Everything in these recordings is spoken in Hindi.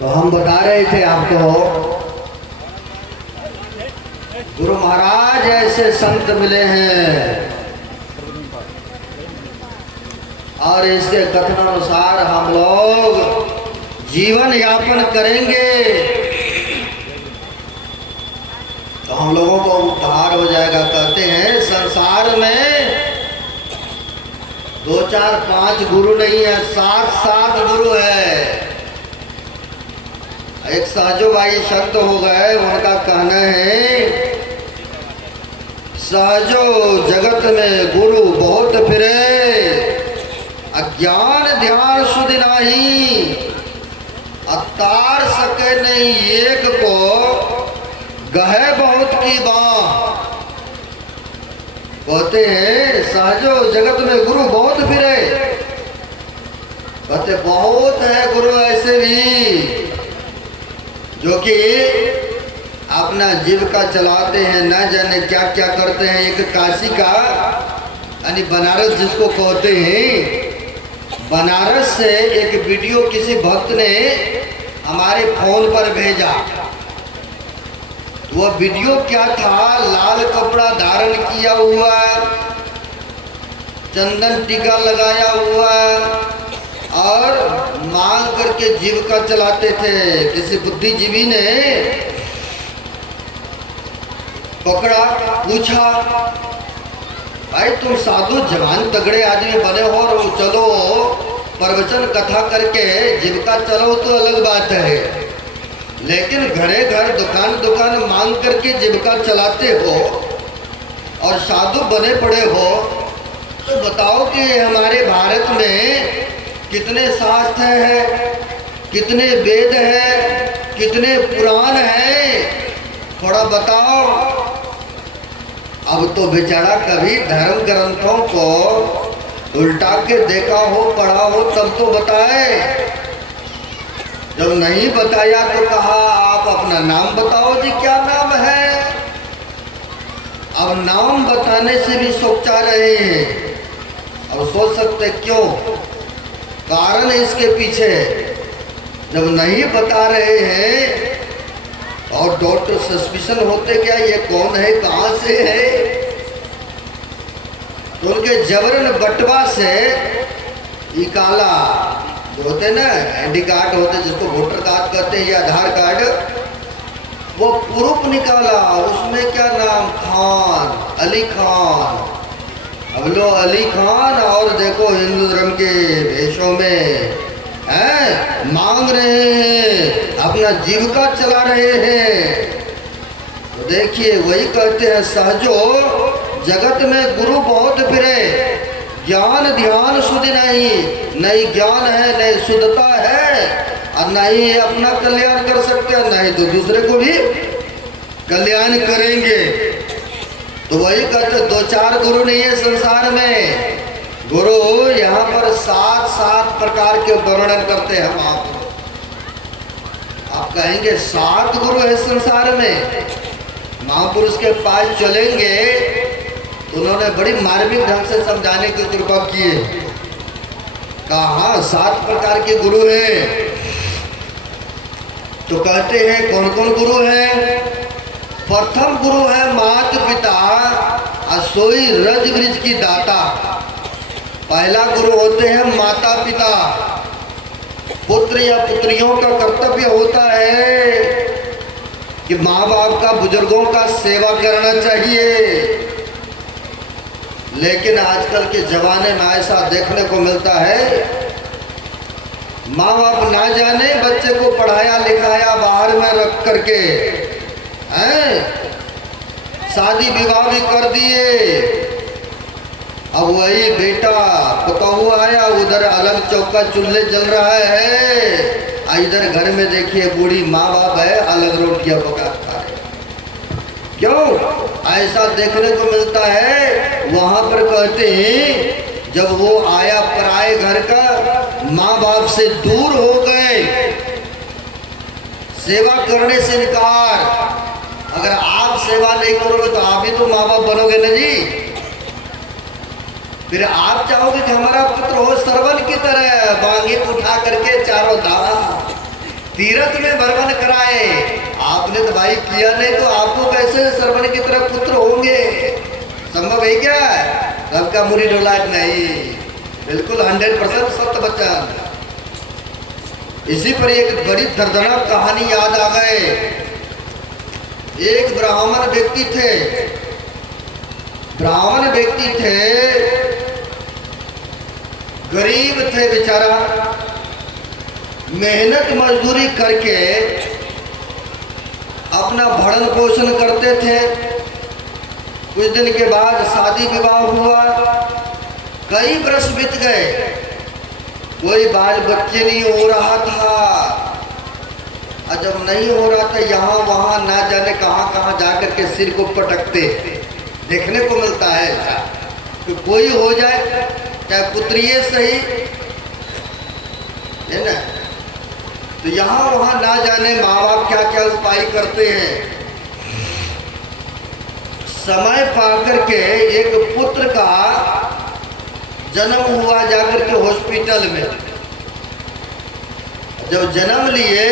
तो हम बता रहे थे आपको, गुरु महाराज ऐसे संत मिले हैं और इसके कथन अनुसार हम लोग जीवन यापन करेंगे तो हम लोगों को उद्धार हो जाएगा। कहते हैं संसार में 2 4 5 गुरु नहीं है, 7 गुरु है। एक साजो भाई संत हो गए, उनका कहना है सहजो जगत में गुरु बहुत फिरे, अज्ञान ध्यान सुध नाही, अतार सके नहीं एक को, गहे बहुत की बाँ। कहते हैं सहजो जगत में गुरु बहुत फिरे, कहते बहुत है गुरु ऐसे भी जो कि अपना जीविका चलाते हैं, न जाने क्या क्या करते हैं। एक काशी का यानी बनारस जिसको कहते हैं, बनारस से एक वीडियो किसी भक्त ने हमारे फोन पर भेजा। तो वह वीडियो क्या था, लाल कपड़ा धारण किया हुआ, चंदन टीका लगाया हुआ और मांग करके जीविका चलाते थे। किसी बुद्धिजीवी ने पकड़ा, पूछा भाई तुम साधु जवान तगड़े आदमी बने हो और चलो प्रवचन कथा करके जीविका चलो तो अलग बात है, लेकिन घरे घर दुकान दुकान मांग करके जीविका चलाते हो और साधु बने पड़े हो, तो बताओ कि हमारे भारत में कितने शास्त्र हैं, कितने वेद हैं, कितने पुराण हैं, थोड़ा बताओ। अब तो बेचारा कभी धर्म ग्रंथों को उल्टा के देखा हो, पढ़ा हो तब तो बताए। जब नहीं बताया तो कहा आप अपना नाम बताओ जी, क्या नाम है। अब नाम बताने से भी सोचा रहे हैं। अब सोच सकते क्यों, कारण इसके पीछे जब नहीं बता रहे हैं और डॉक्टर सस्पिशन होते क्या ये कौन है, कहाँ से है, तो उनके जबरन बटवा से निकाला। जो होते ना आईडी कार्ड होते जिसको वोटर कार्ड कहते हैं या आधार कार्ड, वो प्रूफ निकाला, उसमें क्या नाम, खान, अली खान। अब लो अली खान और देखो हिंदू धर्म के वेशों में हैं, मांग रहे हैं, अपना जीविका चला रहे हैं। तो देखिए वही कहते हैं सहजो जगत में गुरु बहुत फिरे, ज्ञान ध्यान सुध नहीं, नहीं ज्ञान है, नहीं शुद्धता है और नहीं अपना कल्याण कर सकते हैं, नहीं तो दूसरे को भी कल्याण करेंगे। तो वही कहते 2 4 गुरु नहीं है संसार में। गुरु यहाँ पर 7 प्रकार के वर्णन करते हैं महापुरुष। आप कहेंगे 7 गुरु है संसार में, महापुरुष के पास चलेंगे तो उन्होंने बड़ी मार्मिक ढंग से समझाने की कृपा की है। कहा 7 प्रकार के गुरु हैं। तो कहते हैं कौन कौन गुरु हैं। प्रथम गुरु है मात पिता सोई रज वृज की दाता। पहला गुरु होते हैं माता पिता। पुत्र या पुत्रियों का कर्तव्य होता है कि माँ बाप का, बुजुर्गों का सेवा करना चाहिए। लेकिन आजकल के जमाने में ऐसा देखने को मिलता है, माँ बाप ना जाने बच्चे को पढ़ाया लिखाया बाहर में रख करके हैं, शादी विवाह भी कर दिए। अब वही बेटा पतहू आया, उधर अलग चौका चूल्हे जल रहा है, इधर घर में देखिए बूढ़ी माँ बाप है अलग रोटियां पका खा रहे। क्यों ऐसा देखने को मिलता है। वहां पर कहते हैं जब वो आया पराए घर का, माँ बाप से दूर हो गए, सेवा करने से इनकार। अगर आप सेवा नहीं करोगे तो आप ही तो माँ बाप बनोगे ना जी। फिर आप चाहोगे कि हमारा पुत्र हो सरवन की तरह, बांगी उठा करके चारों धारा तीरथ में भ्रमण कराए। आपने तो भाई किया नहीं, तो आपको कैसे श्रवण की तरफ पुत्र होंगे? संभव है क्या? सबका मुरी डोला नहीं, बिल्कुल 100% सत्य वचन। इसी पर एक बड़ी दर्दनाक कहानी याद आ गए। एक ब्राह्मण व्यक्ति थे, गरीब थे बेचारा, मेहनत मजदूरी करके अपना भरण पोषण करते थे। कुछ दिन के बाद शादी विवाह हुआ, कई वर्ष बीत गए, कोई बाल बच्चे नहीं हो रहा था। और जब नहीं हो रहा था, यहाँ वहाँ ना जाने कहाँ कहाँ जाकर के सिर को पटकते देखने को मिलता है। तो कोई हो जाए, चाहे पुत्रिये सही, है ना, तो यहाँ वहाँ ना जाने माँ बाप क्या क्या उपाय करते हैं। समय पाकर के एक पुत्र का जन्म हुआ जाकर के हॉस्पिटल में। जब जन्म लिए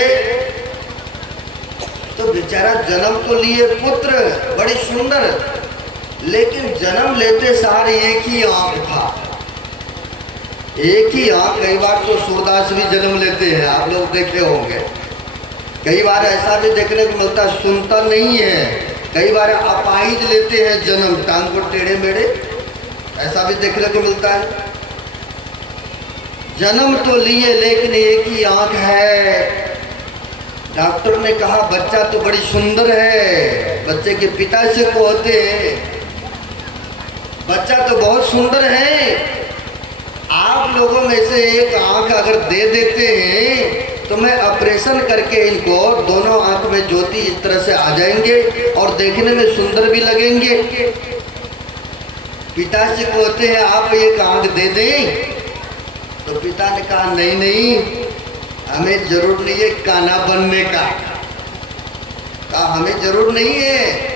तो बेचारा जन्म तो लिए पुत्र बड़ी सुंदर, लेकिन जन्म लेते सार एक ही आंख था, एक ही आंख। कई बार तो सूरदास भी जन्म लेते हैं, आप लोग देखे होंगे। कई बार ऐसा भी देखने को मिलता है, सुनता नहीं है। कई बार अपाहिज लेते हैं जन्म, टांग को टेढ़े मेढ़े, ऐसा भी देखने को मिलता है। जन्म तो लिए लेकिन एक ही आंख है। डॉक्टर ने कहा बच्चा तो बड़ी सुंदर है, बच्चे के पिता से कहते हैं बच्चा तो बहुत सुंदर है, आप लोगों में से एक आंख अगर दे देते हैं तो मैं ऑपरेशन करके इनको दोनों आंख में ज्योति इस तरह से आ जाएंगे और देखने में सुंदर भी लगेंगे। पिता से कहते हैं आप एक आंख दे दें, तो पिता ने कहा नहीं नहीं, हमें जरूर नहीं है काना बनने का। कहा हमें जरूर नहीं है।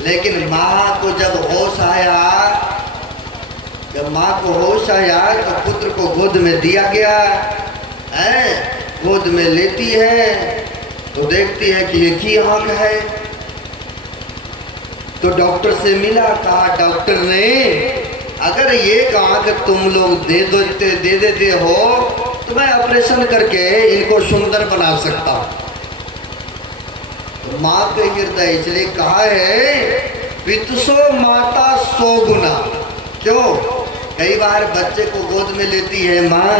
लेकिन माँ को जब होश आया, जब माँ को होश आया तो पुत्र को गोद में दिया गया है। गोद में लेती है तो देखती है कि एक ही आंख है। तो डॉक्टर से मिला, कहा डॉक्टर ने अगर एक आंख तुम लोग दे देते हो तो मैं ऑपरेशन करके इनको सुंदर बना सकता हूँ। तो माँ के हृदय इसलिए कहा है पितुसो माता सो गुना। क्यों? कई बार बच्चे को गोद में लेती है माँ,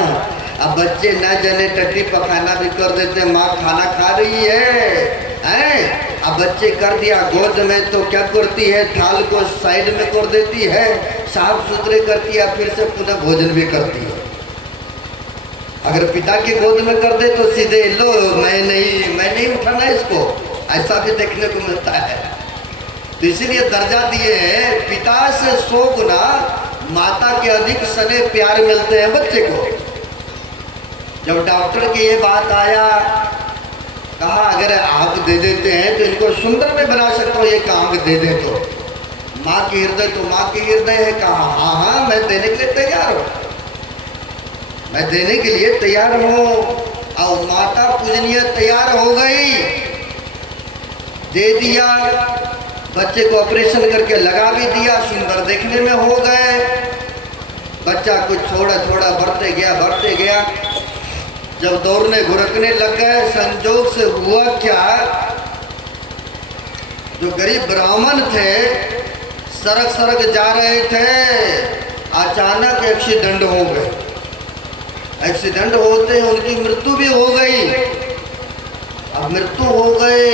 अब बच्चे न जाने टट्टी पखाना भी कर देते हैं, माँ खाना खा रही है। अब बच्चे कर दिया गोद में तो क्या करती है, थाल को साइड में कर देती है, साफ सुथरे करती है, फिर से पुनः भोजन भी करती है। अगर पिता के गोद में कर दे तो सीधे लो मैं नहीं उठाना इसको, ऐसा भी देखने को मिलता है। तो इसीलिए दर्जा दिए हैं पिता से 100 गुना माता के अधिक सने प्यार मिलते हैं बच्चे को। जब डॉक्टर की ये बात आया, कहा अगर आंख दे देते हैं तो इनको सुंदर में बना सकता हूँ, एक आंख दे दे तो। माँ के हृदय तो माँ के हृदय है। कहा हाँ हाँ मैं देने के लिए तैयार हूँ, मैं देने के लिए तैयार हूँ। और माता पूजनीय तैयार हो गई, दे दिया। बच्चे को ऑपरेशन करके लगा भी दिया, सुंदर देखने में हो गए। बच्चा कुछ थोड़ा थोड़ा बढ़ते गया। जब दौड़ने घुरकने लग गए, संजोग से हुआ क्या, जो गरीब ब्राह्मण थे सड़क जा रहे थे, अचानक एक्सीडेंट हो गए। एक्सीडेंट होते उनकी मृत्यु भी हो गई। अब मृत्यु हो गए,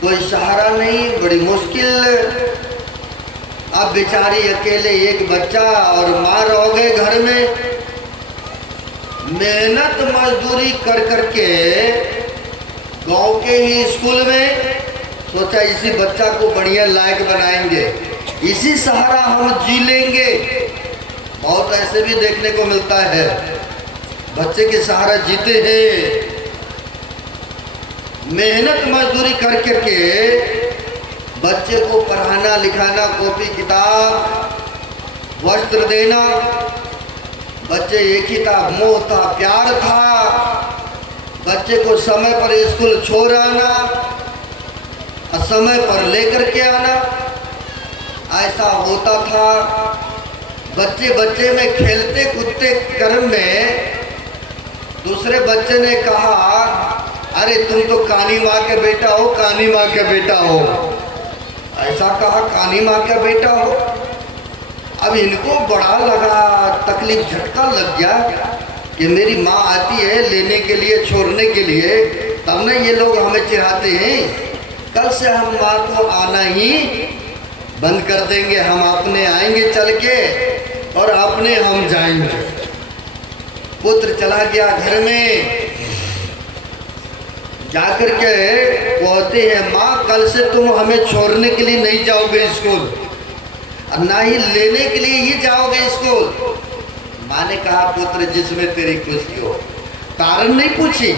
कोई सहारा नहीं, बड़ी मुश्किल। अब बेचारी अकेले एक बच्चा और माँ रह गए घर में। मेहनत मजदूरी कर करके गांव के ही स्कूल में सोचा इसी बच्चा को बढ़िया लायक बनाएंगे, इसी सहारा हम जी लेंगे। बहुत ऐसे भी देखने को मिलता है, बच्चे के सहारा जीते हैं। मेहनत मजदूरी कर करके बच्चे को पढ़ाना लिखाना, कॉपी किताब वस्त्र देना। बच्चे एक ही था, मोह था, प्यार था। बच्चे को समय पर स्कूल छोड़ आना और समय पर लेकर के आना, ऐसा होता था। बच्चे बच्चे में खेलते कूदते क्रम में दूसरे बच्चे ने कहा, अरे तुम तो कानी माँ के बेटा हो, कानी माँ के बेटा हो। ऐसा कहा, कानी माँ का बेटा हो। अब इनको बड़ा लगा, तकलीफ, झटका लग गया कि मेरी माँ आती है लेने के लिए, छोड़ने के लिए, तब ना ये लोग हमें चिढ़ाते हैं। कल से हम माँ को आना ही बंद कर देंगे, हम अपने आएंगे चल के और अपने हम जाएंगे। पुत्र चला गया घर में, जाकर के कहते हैं, माँ कल से तुम हमें छोड़ने के लिए नहीं जाओगे स्कूल और ना ही लेने के लिए ही जाओगे स्कूल। माँ ने कहा, पुत्र जिसमें तेरी खुशी हो। कारण नहीं पूछी,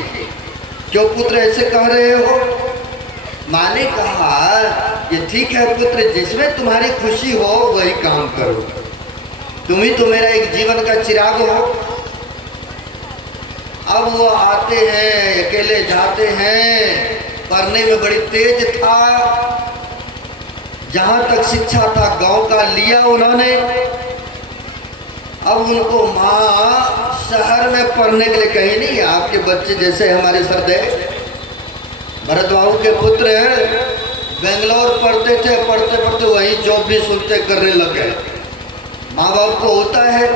क्यों पुत्र ऐसे कह रहे हो। माँ ने कहा, ये ठीक है पुत्र, जिसमें तुम्हारी खुशी हो वही काम करो, तुम ही तो मेरा एक जीवन का चिराग हो। अब वो आते हैं, अकेले जाते हैं, पढ़ने में बड़ी तेज था, जहाँ तक शिक्षा था गांव का लिया उन्होंने। अब उनको माँ शहर में पढ़ने के लिए कही नहीं। आपके बच्चे जैसे हमारे सरदेव भरत बाबू के पुत्र बेंगलोर पढ़ते थे, पढ़ते पढ़ते वहीं जॉब भी सुनते करने लग गए। माँ बाप को होता है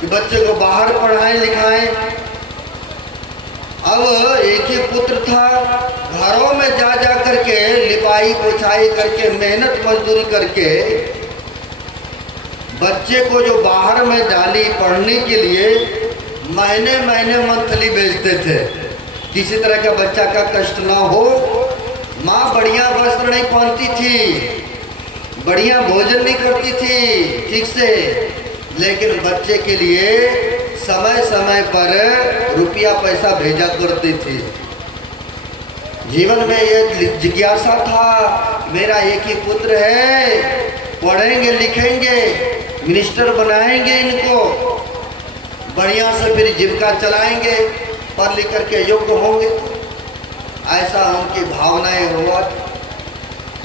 कि बच्चे को बाहर पढ़ाएं लिखाएं। अब एक ही पुत्र था, घरों में जा जा करके लिपाई पोछाई करके मेहनत मजदूरी करके बच्चे को जो बाहर में डाली पढ़ने के लिए महीने महीने मंथली भेजते थे, किसी तरह का बच्चा का कष्ट ना हो। माँ बढ़िया वस्त्र नहीं पहनती थी, बढ़िया भोजन नहीं करती थी ठीक से, लेकिन बच्चे के लिए समय समय पर रुपया पैसा भेजा करती थी। जीवन में एक जिज्ञासा था, मेरा एक ही पुत्र है, पढ़ेंगे लिखेंगे, मिनिस्टर बनाएंगे, इनको बढ़िया से फिर जीविका चलाएंगे, पढ़ लिख करके योग्य होंगे। ऐसा उनकी भावनाएं हुआ।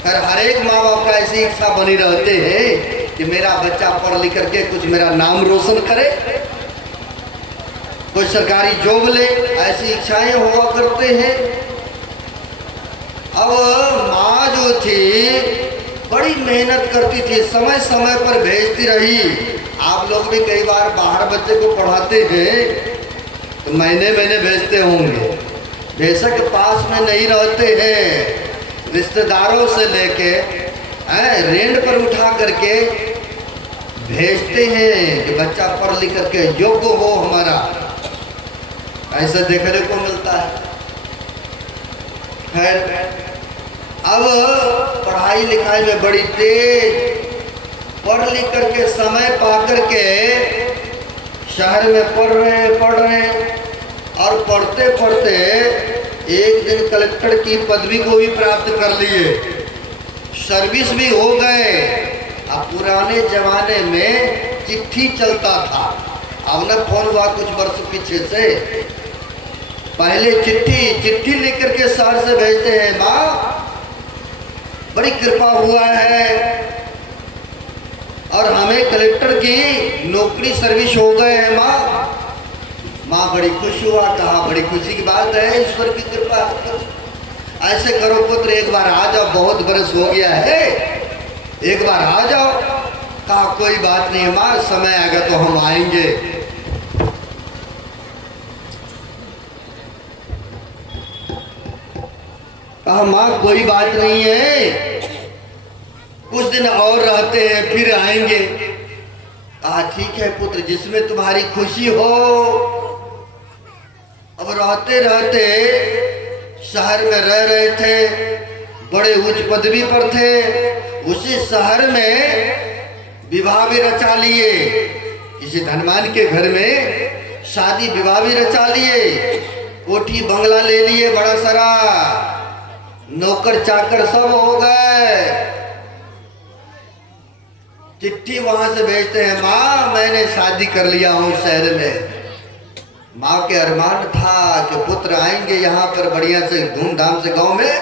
हर एक माँ बाप का ऐसी इच्छा बनी रहते हैं कि मेरा बच्चा पढ़ लिख करके कुछ मेरा नाम रोशन करे, कोई सरकारी जॉब ले, ऐसी इच्छाएं हुआ करते हैं। अब माँ जो थी बड़ी मेहनत करती थी, समय समय पर भेजती रही। आप लोग भी कई बार बाहर बच्चे को पढ़ाते हैं तो महीने महीने भेजते होंगे, बेशक पास में नहीं रहते हैं, रिश्तेदारों से लेके रेंट पर उठा करके भेजते हैं कि बच्चा पढ़ लिख करके योग्य हो हमारा, ऐसा देखने को मिलता है। खैर अब पढ़ाई लिखाई में बड़ी तेज, पढ़ लिख करके समय पा करके शहर में पढ़ रहे और पढ़ते पढ़ते एक दिन कलेक्टर की पदवी को भी प्राप्त कर लिए, सर्विस भी हो गए। अब पुराने जमाने में चिट्ठी चलता था, अब न फोन हुआ कुछ वर्ष पीछे से, पहले चिट्ठी लेकर के शहर से भेजते हैं, माँ बड़ी कृपा हुआ है और हमें कलेक्टर की नौकरी सर्विस हो गए हैं माँ। माँ बड़ी खुश हुआ, कहा बड़ी खुशी की बात है, ईश्वर की कृपा। ऐसे करो पुत्र, एक बार आ जाओ, बहुत बरस हो गया है, एक बार आ जाओ। कहा कोई बात नहीं माँ, समय आएगा तो हम आएंगे। कहा माँ कोई बात नहीं है, कुछ दिन और रहते हैं फिर आएंगे। कहा ठीक है पुत्र, जिसमें तुम्हारी खुशी हो। अब रहते रहते शहर में रह रहे थे, बड़े उच्च पदवी पर थे, उसी शहर में विवाह भी रचा लिए, किसी धनवान के घर में शादी विवाह भी रचा लिए, कोठी बंगला ले लिए बड़ा सारा, नौकर चाकर सब हो गए। चिट्ठी वहां से भेजते हैं, माँ मैंने शादी कर लिया हूँ शहर में, माँ के अरमान था कि पुत्र आएंगे यहाँ पर बढ़िया से धूमधाम से गांव में।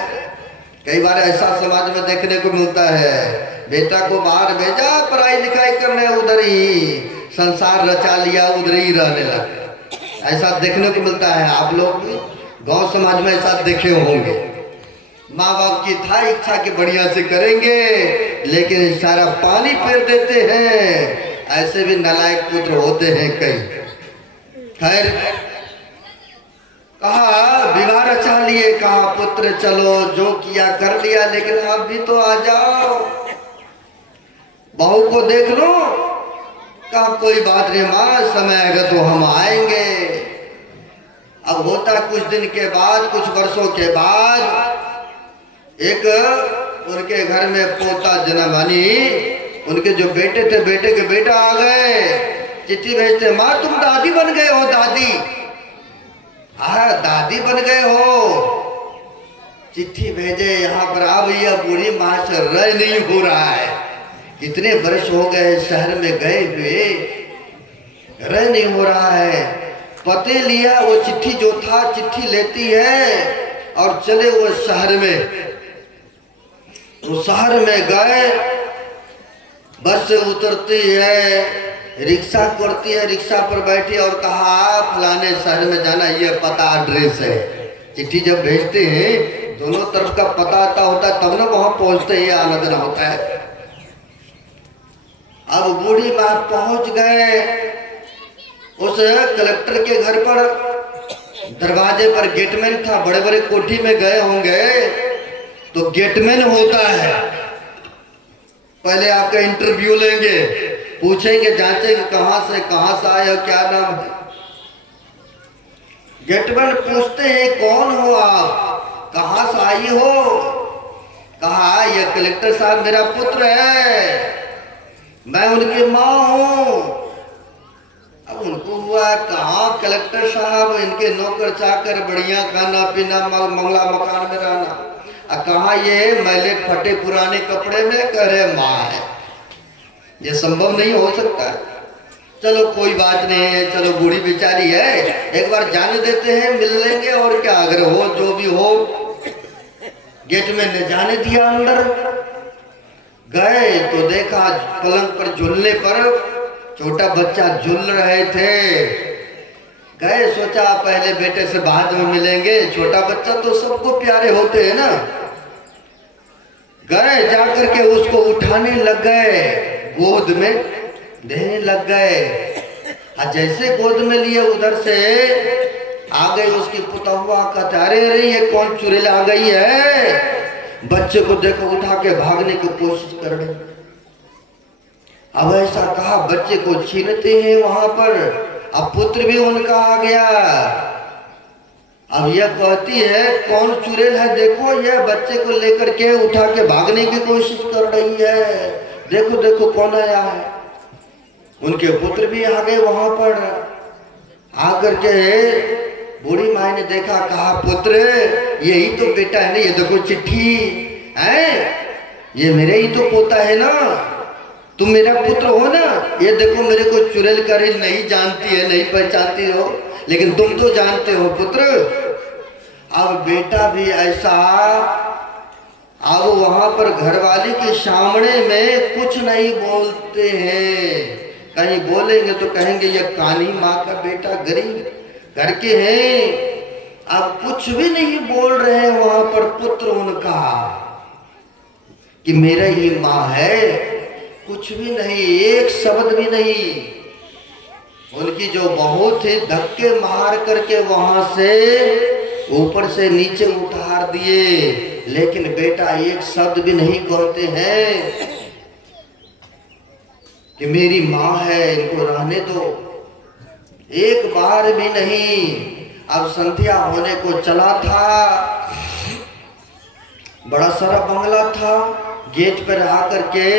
कई बार ऐसा समाज में देखने को मिलता है, बेटा को बाहर भेजा पढ़ाई लिखाई करने, उधर ही संसार रचा लिया, उधर ही रहने लगा। ऐसा देखने को मिलता है। आप लोग भी गांव समाज में ऐसा देखे होंगे। माँ बाप की था इच्छा कि बढ़िया से करेंगे, लेकिन सारा पानी फेर देते हैं। ऐसे भी नालायक पुत्र होते हैं कई। खैर, कहा विवाह रचा लिए, कहा पुत्र चलो जो किया कर लिया, लेकिन अब भी तो आ जाओ, बहू को देख लो। कहा कोई बात नहीं माँ, समय आएगा तो हम आएंगे। अब होता कुछ दिन के बाद, कुछ वर्षों के बाद एक उनके घर में पोता जन्म, उनके जो बेटे थे, बेटे के बेटा आ गए, चिट्ठी भेजते, माँ तुम दादी बन गए हो, दादी। हाँ दादी बन गए हो। चिट्ठी भेजे यहाँ पर, आ भैया बूढ़ी माँ से रह नहीं हो रहा है, कितने वर्ष हो गए शहर में गए हुए, रह नहीं हो रहा है। पते लिया, वो चिट्ठी जो था, चिट्ठी लेती है और चले वो शहर में। वो शहर में गए, बस से उतरती है, रिक्शा करती है, रिक्शा पर बैठी और कहा फलाने शहर में जाना, ये पता एड्रेस है। चिट्ठी जब भेजते हैं दोनों तरफ का पता आता होता है, तब ना वहां पहुंचते ही आना देना होता है। अब बूढ़ी माँ पहुंच गए उस कलेक्टर के घर पर। दरवाजे पर गेटमैन था, बड़े बड़े कोठी में गए होंगे तो गेटमैन होता है, पहले आपका इंटरव्यू लेंगे, पूछेंगे, जांचेंगे कहां से आए हो, क्या नाम है। गेटमैन पूछते हैं कौन हो आप, कहां से आई हो। कहा यह कलेक्टर साहब मेरा पुत्र है, मैं उनकी माँ हूं। अब उनको हुआ कहा कलेक्टर साहब, इनके नौकर चाकर, बढ़िया खाना पीना, मंगला मकान में रहना, कहा ये मैले फटे पुराने कपड़े में, करे माँ है, ये संभव नहीं हो सकता। चलो कोई बात नहीं है, चलो बूढ़ी बेचारी है, एक बार जाने देते हैं, मिल लेंगे और क्या, अगर हो जो भी हो। गेटमैन ने जाने दिया। अंदर गए तो देखा पलंग पर झूलने पर छोटा बच्चा झूल रहे थे। गए, सोचा पहले बेटे से बाद में मिलेंगे, छोटा बच्चा तो सबको प्यारे होते हैं ना। गए, जाकर के उसको उठाने लग गए, गोद में देने लग गए। जैसे गोद में लिए उधर से आ गई उसकी पुतहुआ, कहते अरे अरे ये कौन चुड़ैल आ गई है। बच्चे को देखो उठा के भागने की कोशिश कर रहे। अब ऐसा कहा, बच्चे को छीनते हैं वहां पर। अब पुत्र भी उनका आ गया। अब यह कहती है कौन चुड़ैल है, देखो यह बच्चे को लेकर के उठा के भागने की कोशिश कर रही है, देखो देखो कौन आया है। उनके पुत्र भी आ गए वहां पर। आकर के बूढ़ी माँ ने देखा, कहा पुत्र यही तो बेटा है ना, ये देखो चिट्ठी है, ये मेरे ही तो पोता है ना, तुम मेरा पुत्र हो ना, ये देखो मेरे को चुड़ैल करे नहीं जानती है, नहीं पहचानती हो, लेकिन तुम तो जानते हो पुत्र। अब बेटा भी ऐसा, अब वहां पर घरवाली के सामने में कुछ नहीं बोलते हैं, कहीं बोलेंगे तो कहेंगे ये काली माँ का बेटा, गरीब घर के हैं। अब कुछ भी नहीं बोल रहे हैं वहां पर पुत्र उनका कि मेरा ही माँ है, कुछ भी नहीं, एक शब्द भी नहीं। उनकी जो बहू थी धक्के मार करके वहां से ऊपर से नीचे उतार दिए, लेकिन बेटा एक शब्द भी नहीं कहते हैं कि मेरी माँ है, इनको रहने दो, एक बार भी नहीं। अब संध्या होने को चला था, बड़ा सारा बंगला था। गेट पर आकर के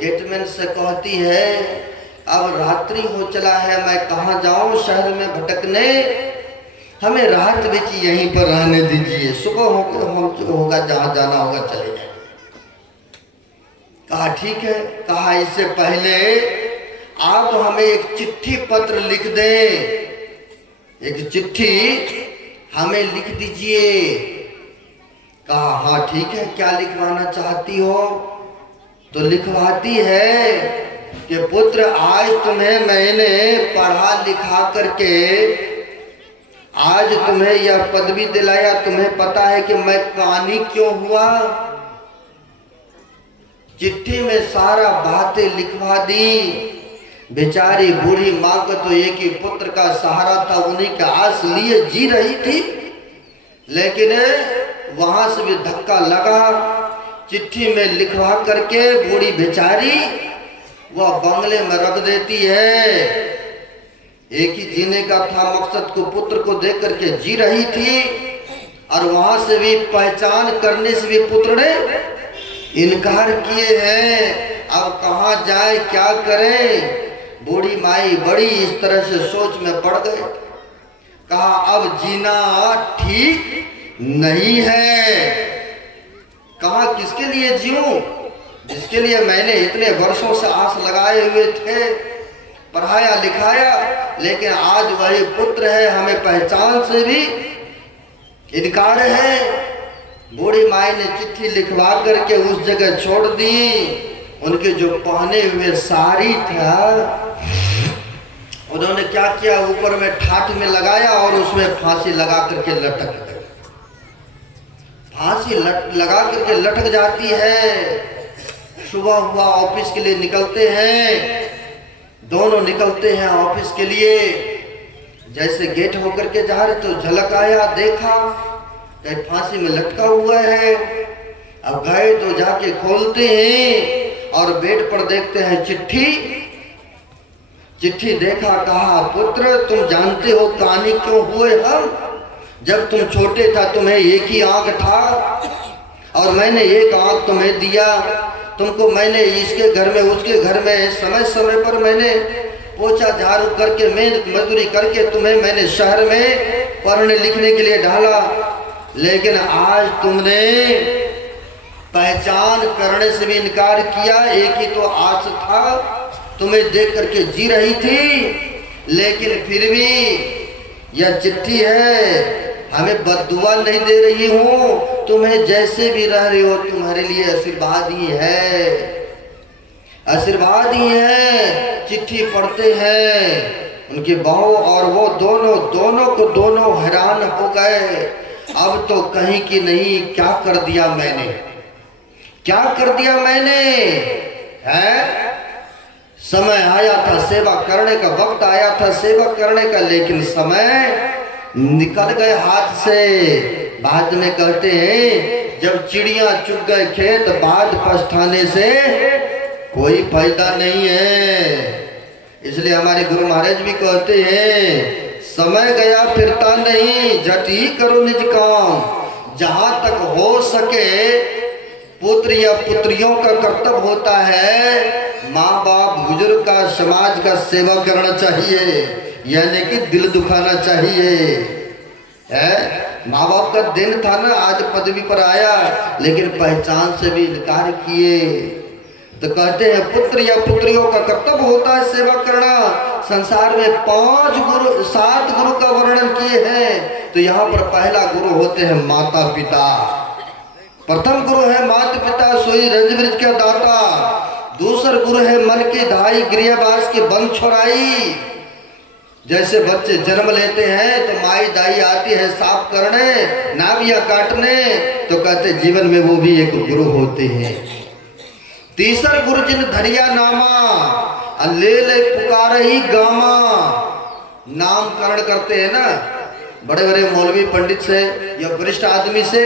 गेटमैन से कहती है अब रात्रि हो चला है, मैं कहाँ जाऊं शहर में भटकने, हमें रात बीच यहीं पर रहने दीजिए, सुबह होकर हम जो होगा जहाँ जाना होगा चले जाएंगे। कहा ठीक है। कहा इससे पहले आप हमें एक चिट्ठी पत्र लिख दें, एक चिट्ठी हमें लिख दीजिए। कहा हाँ ठीक है, क्या लिखवाना चाहती हो? तो लिखवाती है कि पुत्र, आज तुम्हें मैंने पढ़ा लिखा करके आज तुम्हें यह पदवी दिलाया। तुम्हें पता है कि मैं कानी क्यों हुआ? चिट्ठी में सारा बातें लिखवा दी। बेचारी बूढ़ी माँ को तो एक ही पुत्र का सहारा था, उन्हीं के आस लिए जी रही थी, लेकिन वहां से भी धक्का लगा। चिट्ठी में लिखवा करके बूढ़ी बेचारी वह बंगले में रख देती है। एक ही जीने का था मकसद को, पुत्र को देख करके जी रही थी, और वहां से भी पहचान करने से भी पुत्र ने इनकार किए हैं। अब कहाँ जाए, क्या करें? बूढ़ी माई बड़ी इस तरह से सोच में पड़ गए। कहा अब जीना ठीक नहीं है। कहा किसके लिए जीऊं, जिसके लिए मैंने इतने वर्षों से आस लगाए हुए थे, पढ़ाया लिखाया, लेकिन आज वही पुत्र है, हमें पहचान से भी इनकार है। बूढ़ी माई ने चिट्ठी लिखवा करके उस जगह छोड़ दी। उनके जो पहने हुए साड़ी था, उन्होंने क्या किया, ऊपर में ठाठ में लगाया और उसमें फांसी लगा करके लटक गए। फांसी लगा करके लटक जाती है। सुबह हुआ, ऑफिस के लिए निकलते हैं, दोनों निकलते हैं ऑफिस के लिए। जैसे गेट होकर के जा रहे तो झलक आया, देखा कहीं फांसी में लटका हुआ है। अब गए तो जाके खोलते हैं और बेड पर देखते हैं चिट्ठी। चिट्ठी देखा, कहा पुत्र, तुम जानते हो कहानी क्यों हुए हम? जब तुम छोटे था तुम्हें एक ही आंख था और मैंने एक आंख तुम्हें दिया। तुमको मैंने इसके घर में उसके घर में समय समय पर मैंने पोछा झाड़ू करके, मेहनत मजदूरी करके तुम्हें मैंने शहर में पढ़ने लिखने के लिए डाला, लेकिन आज तुमने पहचान करने से भी इनकार किया। एक ही तो आस था, तुम्हें देख करके जी रही थी, लेकिन फिर भी यह चिट्ठी है, हमें बद्दुआ नहीं दे रही हूँ, तुम्हें जैसे भी रह रही हो तुम्हारे लिए आशीर्वाद ही है, आशीर्वाद ही है। चिट्ठी पढ़ते हैं, उनकी बहू और वो दोनों हैरान हो गए। अब तो कहीं की नहीं, क्या कर दिया मैंने, क्या कर दिया मैंने, है? समय आया था सेवा करने का, वक्त आया था सेवा करने का, लेकिन समय निकल गए हाथ से। बाद में कहते हैं, जब चिड़िया चुग गए खेत, बाद पछताने से कोई फायदा नहीं है। इसलिए हमारे गुरु महाराज भी कहते हैं, समय गया फिरता नहीं, झट ही करो निज काम। जहां तक हो सके पुत्र या पुत्रियों का कर्तव्य होता है, माँ बाप बुजुर्ग का, समाज का सेवा करना चाहिए, यानी कि दिल दुखाना चाहिए, है? माँ बाप का दिन था ना, आज पदवी पर आया, लेकिन पहचान से भी इनकार किए। तो कहते हैं पुत्र या पुत्रियों का कर्तव्य होता है सेवा करना। संसार में 7 गुरु का वर्णन किए हैं, तो यहाँ पर पहला गुरु होते हैं माता पिता। प्रथम गुरु है माता पिता, सोई रज वृज का दाता। दूसरा गुरु है मन की धाई, गृहवास की बंद छोड़ाई। जैसे बच्चे जन्म लेते हैं तो माई दाई आती है साफ करने, नाभिया काटने, तो कहते जीवन में वो भी एक गुरु होते हैं। तीसरा गुरु जिन धरिया नामा, ले पुकार ही गामा। नामकरण करते हैं ना बड़े बड़े मौलवी पंडित से या वरिष्ठ आदमी से,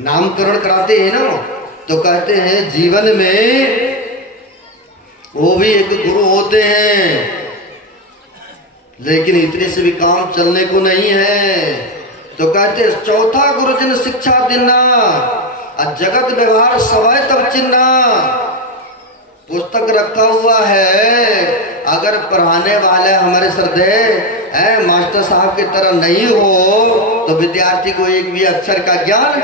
नामकरण कराते हैं ना, तो कहते हैं जीवन में वो भी एक गुरु होते हैं। लेकिन इतने से भी काम चलने को नहीं है, तो कहते चौथा गुरु जिन शिक्षा देना, जगत व्यवहार सवय तब चिन्ना। पुस्तक रखा हुआ है, अगर पढ़ाने वाले हमारे श्रद्धेय मास्टर साहब की तरह नहीं हो तो विद्यार्थी को एक भी अक्षर का ज्ञान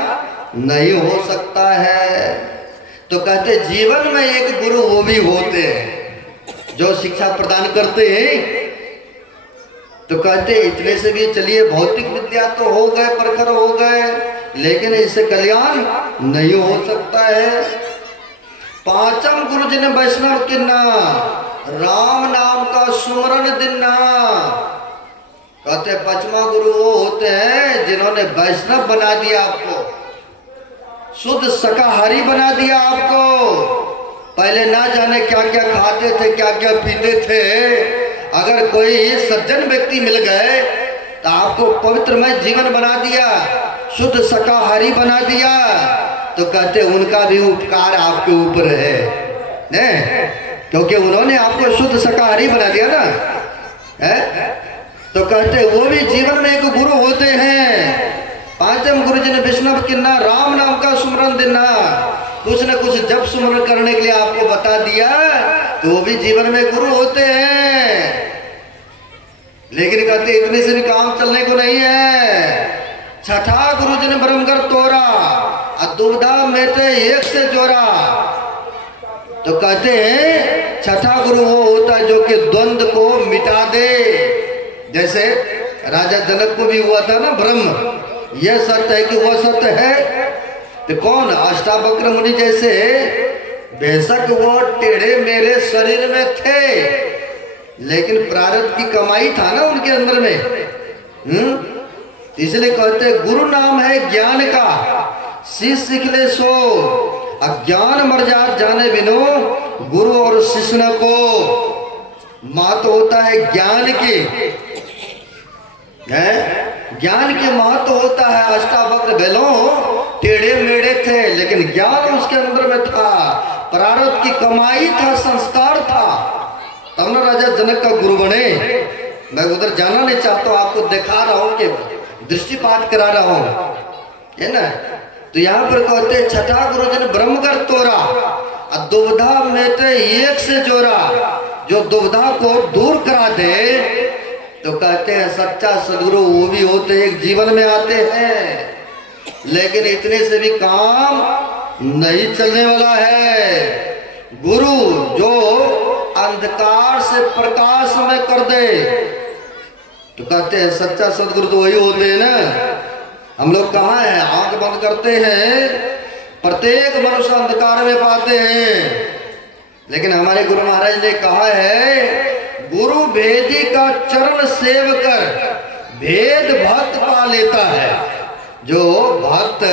नहीं हो सकता है। तो कहते जीवन में एक गुरु वो भी होते हैं जो शिक्षा प्रदान करते हैं। तो कहते इतने से भी चलिए भौतिक विद्या तो हो गए, प्रखर हो गए, लेकिन इससे कल्याण नहीं हो सकता है। पांचम गुरु जिन वैष्णव किन्ना, राम नाम का सुमरन दिन्ना। कहते पांचवा गुरु वो होते हैं जिन्होंने वैष्णव बना दिया आपको, शुद्ध शाकाहारी बना दिया आपको। पहले ना जाने क्या क्या खाते थे, क्या क्या पीते थे। अगर कोई सज्जन व्यक्ति मिल गए तो आपको पवित्रमय जीवन बना दिया, शुद्ध शाकाहारी बना दिया, तो कहते उनका भी उपकार आपके ऊपर है, नहीं? क्योंकि उन्होंने आपको शुद्ध शाकाहारी बना दिया ना, है? तो कहते वो भी जीवन में एक गुरु होते हैं। पांचम गुरु जी ने वैष्णव किन्ना, राम नाम का सुमरन देना। कुछ न कुछ जब सुमरन करने के लिए आपको बता दिया तो वो भी जीवन में गुरु होते हैं। लेकिन कहते इतने से भी काम चलने को नहीं है। छठा गुरु जी ने ब्रह्मगर तोरा, दुविधा मेटे एक से जोरा। तो कहते हैं छठा गुरु वो होता है जो कि द्वंद्व को मिटा दे। जैसे राजा जनक को भी हुआ था ना ब्रह्म, यह सत्य है कि वह सत्य है। तो कौन? अष्टावक्र मुनि जैसे, बेशक वो टेढ़े मेरे शरीर में थे, लेकिन प्रारब्ध की कमाई था ना उनके अंदर में। इसलिए कहते गुरु नाम है ज्ञान का, शिष्य सीख ले सो। अज्ञान मर जाने बिनो गुरु और शिष्य को। महत्व होता है ज्ञान के, ज्ञान के महत्व होता है। अष्टावक्र बेलो टेढ़े मेढ़े थे, लेकिन ज्ञान उसके अंदर में था, प्रारब्ध की कमाई था, संस्कार था, तब ना राजा जनक का गुरु बने। मैं उधर जाना नहीं चाहता हूँ, आपको दिखा रहा हूँ कि दृष्टिपात करा रहा हूँ, है ना। तो यहाँ पर कहते छठा गुरु जन ब्रह्मगर तोरा, दुविधा मेटे एक से जोरा। जो दुविधा को दूर करा दे, तो कहते हैं सच्चा सदगुरु वो भी होते हैं, एक जीवन में आते हैं। लेकिन इतने से भी काम नहीं चलने वाला है। गुरु जो अंधकार से प्रकाश में कर दे, तो कहते हैं सच्चा सदगुरु तो वही होते हैं ना। हम लोग कहाँ हैं? आंख बंद करते हैं, प्रत्येक मनुष्य अंधकार में पाते हैं। लेकिन हमारे गुरु महाराज ने कहा है, गुरु भेदी का चरण सेव कर भेद भक्त पा लेता है। जो भक्त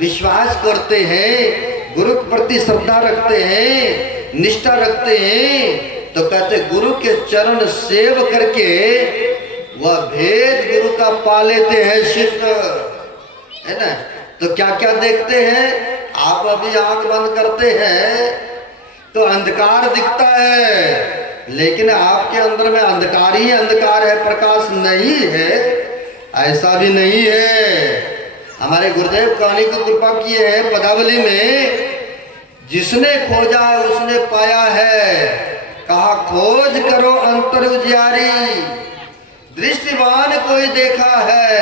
विश्वास करते हैं, गुरु के प्रति श्रद्धा रखते हैं, निष्ठा रखते हैं, तो कहते गुरु के चरण सेव करके वह भेद गुरु का पा लेते हैं शिष्य, है ना। तो क्या क्या देखते हैं आप? अभी आंख बंद करते हैं तो अंधकार दिखता है, लेकिन आपके अंदर में अंधकार ही अंधकार है, प्रकाश नहीं है, ऐसा भी नहीं है। हमारे गुरुदेव कहानी को कृपा किए हैं पदावली में, जिसने खोजा है उसने पाया है। कहा खोज करो अंतर उजियारी, दृष्टिवान कोई देखा है।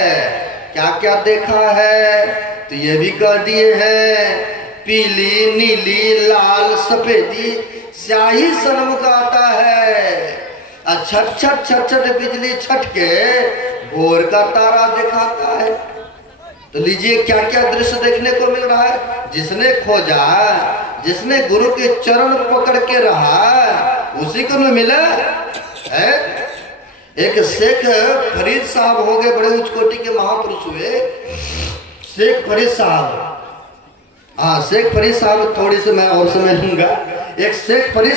क्या क्या देखा है? तो ये भी कह दिए हैं, पीली नीली लाल सफेदी स्याही सन्मुख आता है। छट छट छट छट बिजली छटके भोर का तारा दिखाता है। तो लीजिए क्या क्या दृश्य देखने को मिल रहा है। जिसने खोजा, जिसने गुरु के चरण पकड़ के रहा, उसी को न मिला है। एक शेख फरीद साहब हो गए, बड़े उच्च कोटि के महापुरुष हुए शेख फरीद साहब। हाँ, शेख फरीद साहब थोड़ी सी मैं और समय लूंगा। एक शेख फरीद